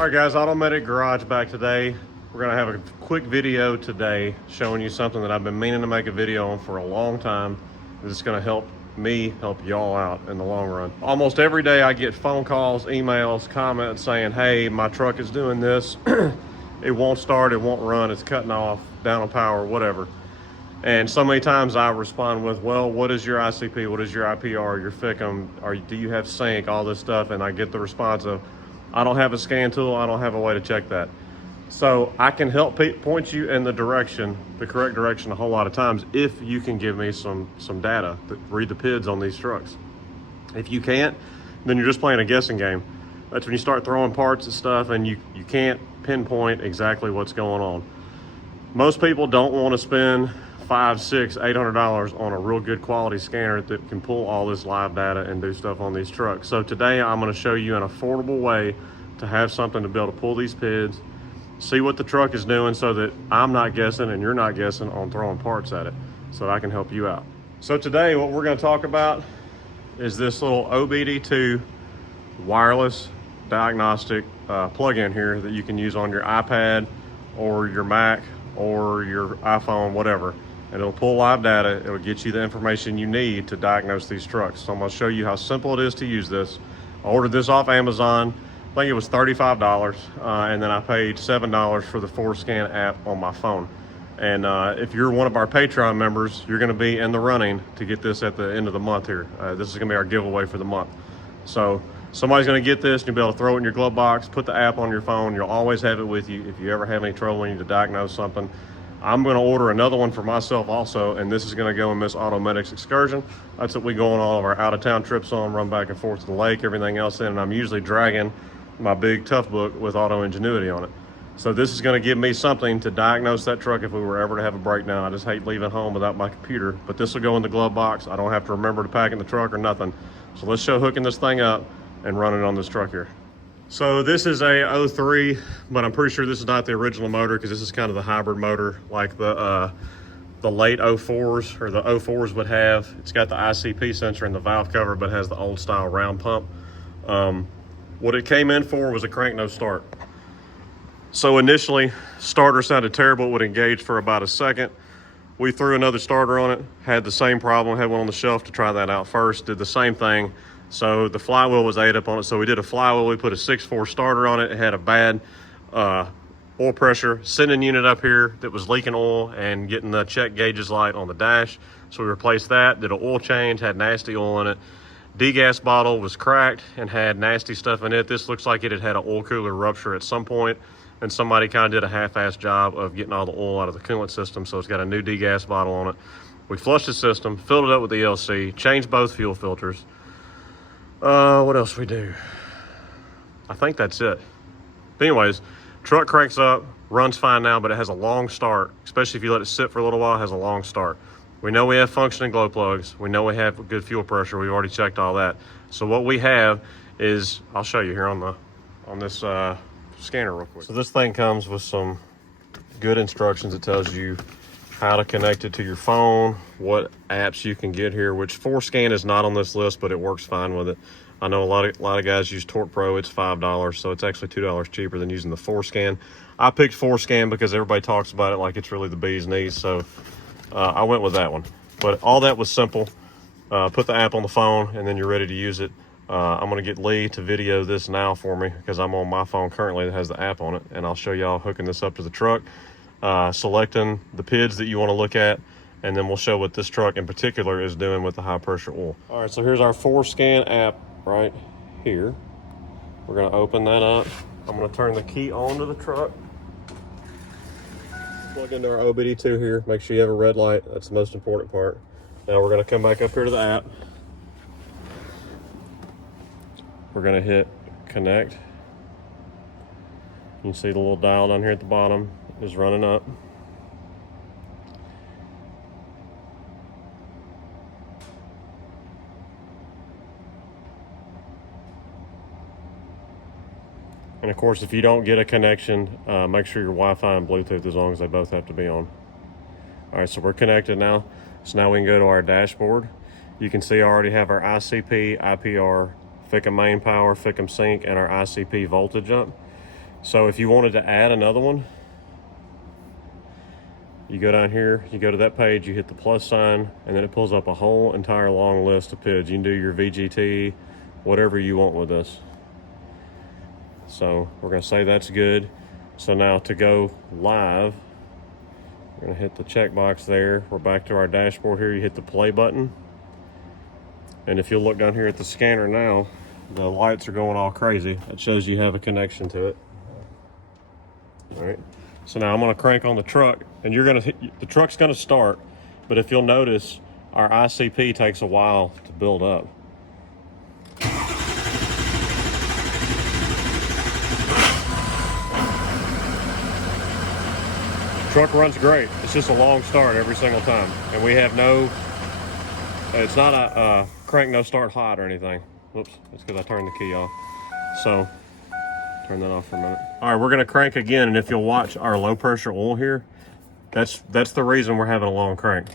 All right guys, Automatic Garage back today. We're gonna have a quick video today showing you something that I've been meaning to make a video on for a long time. This is gonna help me help y'all out in the long run. Almost every day I get phone calls, emails, comments saying, hey, my truck is doing this. It won't start, it won't run, it's cutting off, down on power, whatever. And so many times I respond with, well, what is your ICP? What is your IPR, your FICM? Do you have sync, all this stuff? And I get the response of, I don't have a scan tool, I don't have a way to check that. So I can help point you in the direction, the correct direction a whole lot of times if you can give me some data, read the PIDs on these trucks. If you can't, then you're just playing a guessing game. That's when you start throwing parts and stuff and you can't pinpoint exactly what's going on. Most people don't want to spend $500, $600, $800 on a real good quality scanner that can pull all this live data and do stuff on these trucks. So today I'm going to show you an affordable way to have something to be able to pull these PIDs, see what the truck is doing so that I'm not guessing and you're not guessing on throwing parts at it, so that I can help you out. So today what we're going to talk about is this little OBD2 wireless diagnostic plug-in here that you can use on your iPad or your Mac or your iPhone, whatever. And it'll pull live data. It'll get you the information you need to diagnose these trucks. So I'm gonna show you how simple it is to use this. I ordered this off Amazon. I think it was $35, and then I paid $7 for the 4Scan app on my phone. And if you're one of our Patreon members, you're gonna be in the running to get this at the end of the month here. This is gonna be our giveaway for the month. So somebody's gonna get this, and you'll be able to throw it in your glove box, put the app on your phone. You'll always have it with you if you ever have any trouble when you need to diagnose something. I'm gonna order another one for myself also, and this is gonna go in Miss Automedic's excursion. That's what we go on all of our out-of-town trips on, run back and forth to the lake, everything else in, and I'm usually dragging my big tough book with Auto Ingenuity on it. So this is gonna give me something to diagnose that truck if we were ever to have a breakdown. I just hate leaving home without my computer, but this will go in the glove box. I don't have to remember to pack in the truck or nothing. So let's show hooking this thing up and running on this truck here. So this is a 03, but I'm pretty sure this is not the original motor because this is kind of the hybrid motor like the late 04s or the 04s would have. It's got the ICP sensor in the valve cover, but has the old style round pump. What it came in for was a crank no start. So initially, starter sounded terrible. It would engage for about a second. We threw another starter on it, had the same problem, had one on the shelf to try that out first, did the same thing. So the flywheel was ate up on it. So we did a flywheel, we put a 6.4 starter on it. It had a bad oil pressure sending unit up here that was leaking oil and getting the check gauges light on the dash. So we replaced that, did an oil change, had nasty oil in it. D-gas bottle was cracked and had nasty stuff in it. This looks like it had had an oil cooler rupture at some point, and somebody kind of did a half-assed job of getting all the oil out of the coolant system. So it's got a new D-gas bottle on it. We flushed the system, filled it up with the ELC, changed both fuel filters. What else we do? I think that's it. But anyways, truck cranks up, runs fine now, but it has a long start, especially if you let it sit for a little while. It has a long start. We know we have functioning glow plugs. We know we have good fuel pressure. We've already checked all that. So what we have is, I'll show you here on this scanner real quick. So this thing comes with some good instructions. It tells you how to connect it to your phone, what apps you can get here, which 4Scan is not on this list, but it works fine with it. I know a lot of guys use Torque Pro. It's $5, so it's actually $2 cheaper than using the 4Scan. I picked 4Scan because everybody talks about it like it's really the bee's knees, so I went with that one. But all that was simple. Put the app on the phone, and then you're ready to use it. I'm gonna get Lee to video this now for me because I'm on my phone currently that has the app on it, and I'll show y'all hooking this up to the truck. Selecting the PIDs that you want to look at, and then we'll show what this truck in particular is doing with the high pressure oil. All right, so here's our 4Scan app right here. We're going to open that up. I'm going to turn the key on to the truck. Plug into our OBD2 here. Make sure you have a red light. That's the most important part. Now we're going to come back up here to the app. We're going to hit connect. You can see the little dial down here at the bottom is running up. And of course, if you don't get a connection, make sure your Wi-Fi and Bluetooth, as long as they both have to be on. All right, so we're connected now. So now we can go to our dashboard. You can see I already have our ICP, IPR, FICM main power, FICM sync, and our ICP voltage up. So if you wanted to add another one, you go down here, you go to that page, you hit the plus sign, and then it pulls up a whole entire long list of PIDs. You can do your VGT, whatever you want with this. So we're gonna say that's good. So now to go live, we're gonna hit the checkbox there. We're back to our dashboard here. You hit the play button. And if you'll look down here at the scanner now, the lights are going all crazy. That shows you have a connection to it. All right. So now I'm gonna crank on the truck, and the truck's gonna start, but if you'll notice, our ICP takes a while to build up. Truck runs great. It's just a long start every single time. And we have it's not a crank no start hot or anything. Whoops, that's because I turned the key off. So, turn that off for a minute. All right, we're gonna crank again, and if you'll watch our low pressure oil here, that's the reason we're having a long crank.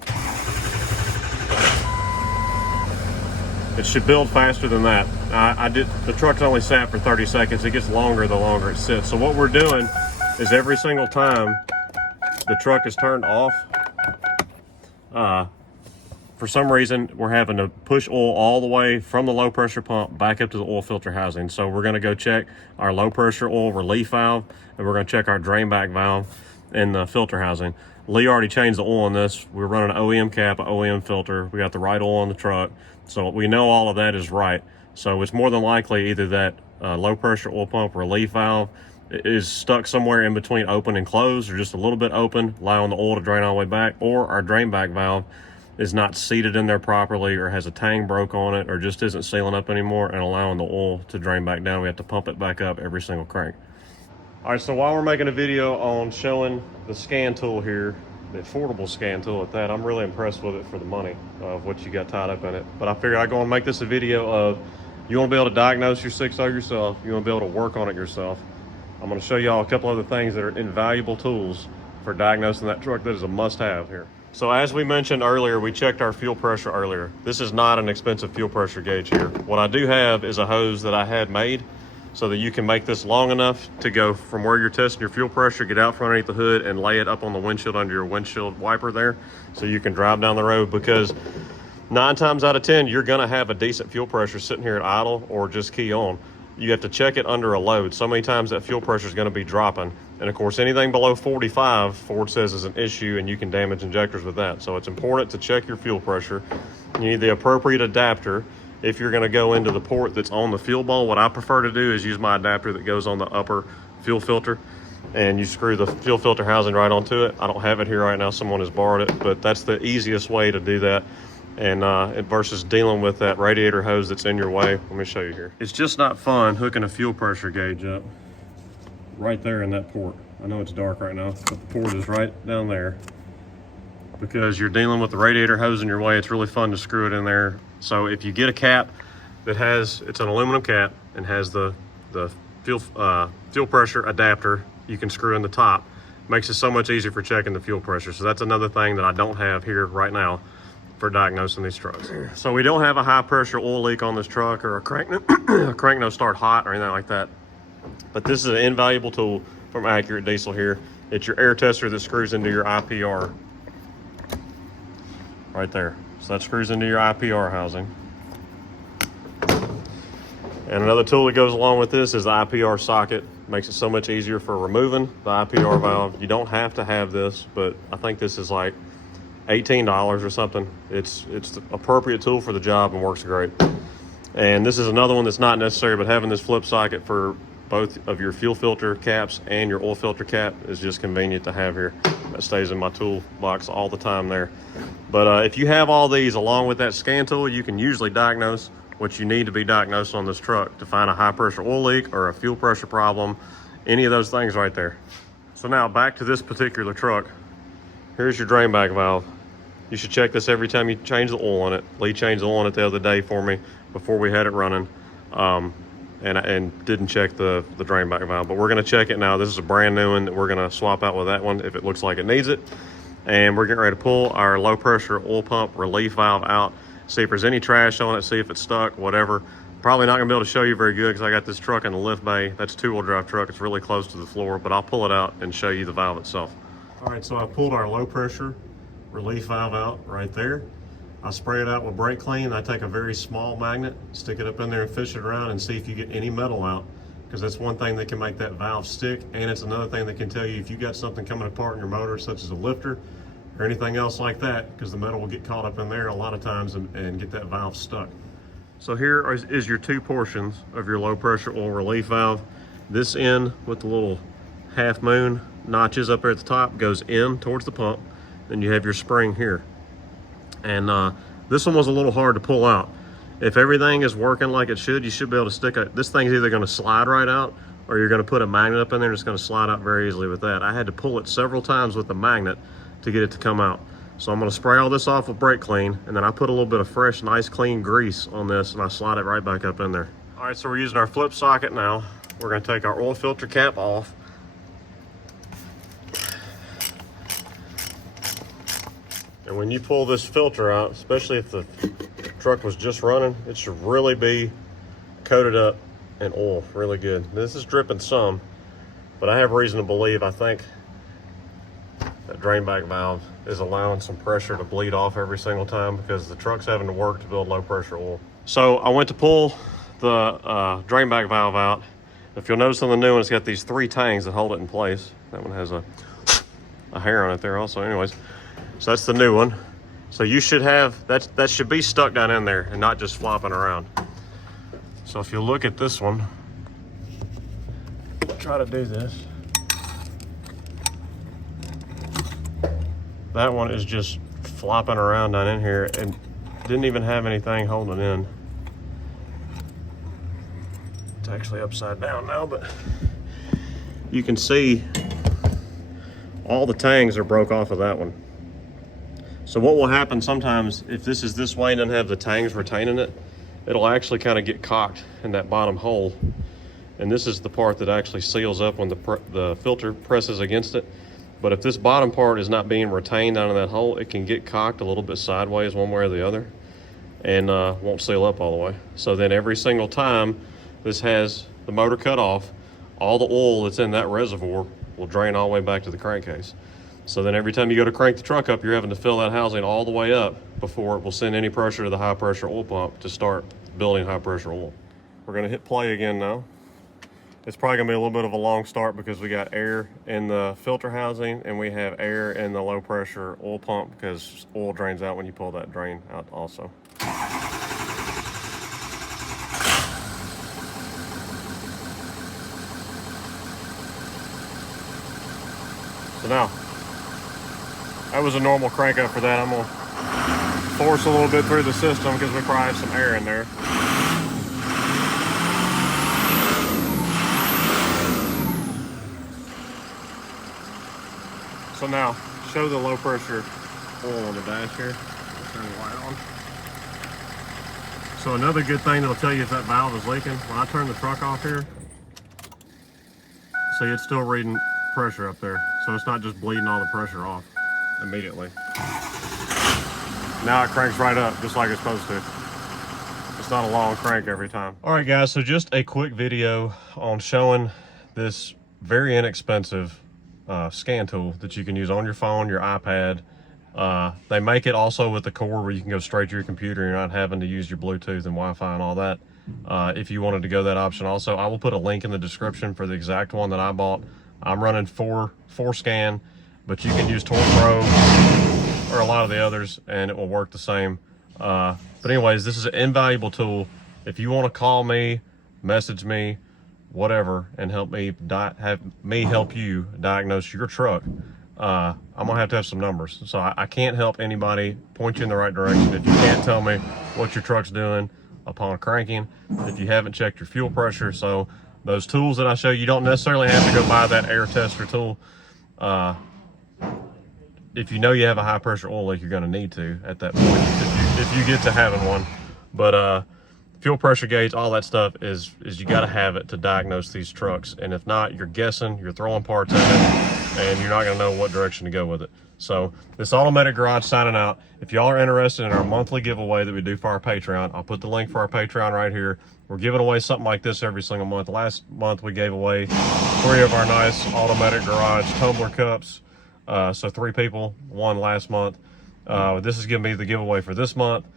It should build faster than that. The truck's only sat for 30 seconds. It gets longer the longer it sits. So what we're doing is every single time the truck is turned off, for some reason, we're having to push oil all the way from the low pressure pump back up to the oil filter housing. So we're gonna go check our low pressure oil relief valve, and we're gonna check our drain back valve in the filter housing. Lee already changed the oil on this. We're running an OEM cap, an OEM filter. We got the right oil on the truck. So we know all of that is right. So it's more than likely either that low pressure oil pump relief valve is stuck somewhere in between open and closed, or just a little bit open, allowing the oil to drain all the way back, or our drain back valve is not seated in there properly, or has a tang broke on it, or just isn't sealing up anymore and allowing the oil to drain back down. We have to pump it back up every single crank. All right, so while we're making a video on showing the scan tool here, the affordable scan tool at that, I'm really impressed with it for the money of what you got tied up in it. But I figured I'd go and make this a video of, you wanna be able to diagnose your 6.0 yourself, you wanna be able to work on it yourself. I'm gonna show y'all a couple other things that are invaluable tools for diagnosing that truck that is a must-have here. So as we mentioned earlier, we checked our fuel pressure earlier. This is not an expensive fuel pressure gauge here. What I do have is a hose that I had made so that you can make this long enough to go from where you're testing your fuel pressure, get out from underneath the hood and lay it up on the windshield under your windshield wiper there, so you can drive down the road, because 9 times out of 10, you're gonna have a decent fuel pressure sitting here at idle or just key on. You have to check it under a load. So many times that fuel pressure is going to be dropping. And of course, anything below 45, Ford says is an issue, and you can damage injectors with that. So it's important to check your fuel pressure. You need the appropriate adapter if you're going to go into the port that's on the fuel bowl. What I prefer to do is use my adapter that goes on the upper fuel filter, and you screw the fuel filter housing right onto it. I don't have it here right now. Someone has borrowed it, but that's the easiest way to do that. And versus dealing with that radiator hose that's in your way. Let me show you here. It's just not fun hooking a fuel pressure gauge up right there in that port. I know it's dark right now, but the port is right down there. Because you're dealing with the radiator hose in your way, it's really fun to screw it in there. So if you get a cap that it's an aluminum cap and has the fuel pressure adapter, you can screw in the top. Makes it so much easier for checking the fuel pressure. So that's another thing that I don't have here right now for diagnosing these trucks. So we don't have a high pressure oil leak on this truck, or a crank no start hot or anything like that. But this is an invaluable tool from Accurate Diesel here. It's your air tester that screws into your IPR right there. So that screws into your IPR housing. And another tool that goes along with this is the IPR socket. Makes it so much easier for removing the IPR valve. You don't have to have this, but I think this is like $18 or something. It's the appropriate tool for the job and works great. And this is another one that's not necessary, but having this flip socket for both of your fuel filter caps and your oil filter cap is just convenient to have here. That stays in my toolbox all the time there. But if you have all these along with that scan tool, you can usually diagnose what you need to be diagnosed on this truck to find a high pressure oil leak or a fuel pressure problem, any of those things right there. So now back to this particular truck. Here's your drain back valve. You should check this every time you change the oil on it. Lee changed the oil on it the other day for me before we had it running, and didn't check the drain back valve. But we're going to check it now. This is a brand new one that we're going to swap out with that one if it looks like it needs it. And we're getting ready to pull our low pressure oil pump relief valve out, see if there's any trash on it, see if it's stuck, whatever. probably not gonna be able to show you very good because I got this truck in the lift bay. That's a 2-wheel drive truck. It's really close to the floor, but I'll pull it out and show you the valve itself. All right, so I pulled our low pressure relief valve out right there. I spray it out with brake clean. I take a very small magnet, stick it up in there and fish it around and see if you get any metal out, because that's one thing that can make that valve stick, and it's another thing that can tell you if you got something coming apart in your motor, such as a lifter or anything else like that, because the metal will get caught up in there a lot of times and get that valve stuck. So here is your 2 portions of your low pressure oil relief valve. This end with the little half moon notches up there at the top goes in towards the pump. Then you have your spring here. And this one was a little hard to pull out. If everything is working like it should, you should be able to stick it. This thing's either gonna slide right out or you're gonna put a magnet up in there and it's gonna slide out very easily with that. I had to pull it several times with the magnet to get it to come out. So I'm gonna spray all this off with brake clean, and then I put a little bit of fresh, nice, clean grease on this, and I slide it right back up in there. All right, so we're using our flip socket now. We're gonna take our oil filter cap off. And when you pull this filter out, especially if the truck was just running, it should really be coated up in oil really good. This is dripping some, but I have reason to believe, I think that drain back valve is allowing some pressure to bleed off every single time because the truck's having to work to build low pressure oil. So I went to pull the drain back valve out. If you'll notice on the new one, it's got these 3 tangs that hold it in place. That one has a hair on it there also. Anyways, so that's the new one. So you should have, that should be stuck down in there and not just flopping around. So if you look at this one, try to do this. That one is just flopping around down in here and didn't even have anything holding in. It's actually upside down now, but you can see all the tangs are broke off of that one. So what will happen sometimes, if this is this way and doesn't have the tangs retaining it, it'll actually kind of get cocked in that bottom hole. And this is the part that actually seals up when the filter presses against it. But if this bottom part is not being retained down in that hole, it can get cocked a little bit sideways one way or the other and won't seal up all the way. So then every single time this has the motor cut off, all the oil that's in that reservoir will drain all the way back to the crankcase. So then every time you go to crank the truck up, you're having to fill that housing all the way up before it will send any pressure to the high pressure oil pump to start building high pressure oil. We're gonna hit play again now. It's probably gonna be a little bit of a long start because we got air in the filter housing and we have air in the low pressure oil pump because oil drains out when you pull that drain out also. So now, that was a normal crank up for that. I'm gonna force a little bit through the system because we probably have some air in there. So now, show the low pressure oil on the dash here. Turn the light on. So another good thing that'll tell you if that valve is leaking, when I turn the truck off here, see it's still reading pressure up there. So it's not just bleeding all the pressure off immediately. Now it cranks right up just like it's supposed to. It's not a long crank every time. All right guys, so just a quick video on showing this very inexpensive scan tool that you can use on your phone, your iPad. They make it also with the cord where you can go straight to your computer. You're not having to use your Bluetooth and Wi-Fi and all that. If you wanted to go that option also, I will put a link in the description for the exact one that I bought. I'm running 4 scan, but you can use Torque Pro or a lot of the others and it will work the same. But anyways, this is an invaluable tool. If you want to call me, message me, whatever, and help me help you diagnose your truck, I'm gonna have to have some numbers. So I can't help anybody point you in the right direction if you can't tell me what your truck's doing upon cranking, if you haven't checked your fuel pressure. So those tools that I show you don't necessarily have to go buy that air tester tool. If you know you have a high pressure oil leak, you're gonna need to at that point if you get to having one. But if fuel pressure gauge, all that stuff is you got to have it to diagnose these trucks. And if not, you're guessing, you're throwing parts at it, and you're not going to know what direction to go with it. So this Automatic Garage signing out. If y'all are interested in our monthly giveaway that we do for our Patreon, I'll put the link for our Patreon right here. We're giving away something like this every single month. Last month we gave away 3 of our nice Automatic Garage tumbler cups. So 3 people won last month. This is giving me the giveaway for this month.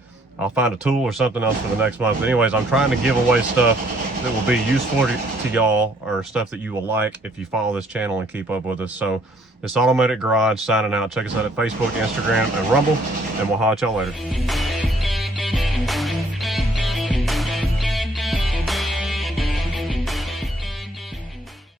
I'll find a tool or something else for the next month. But anyways, I'm trying to give away stuff that will be useful to y'all, or stuff that you will like if you follow this channel and keep up with us. So this Automatic Garage signing out. Check us out at Facebook, Instagram, and Rumble, and we'll holler at y'all later.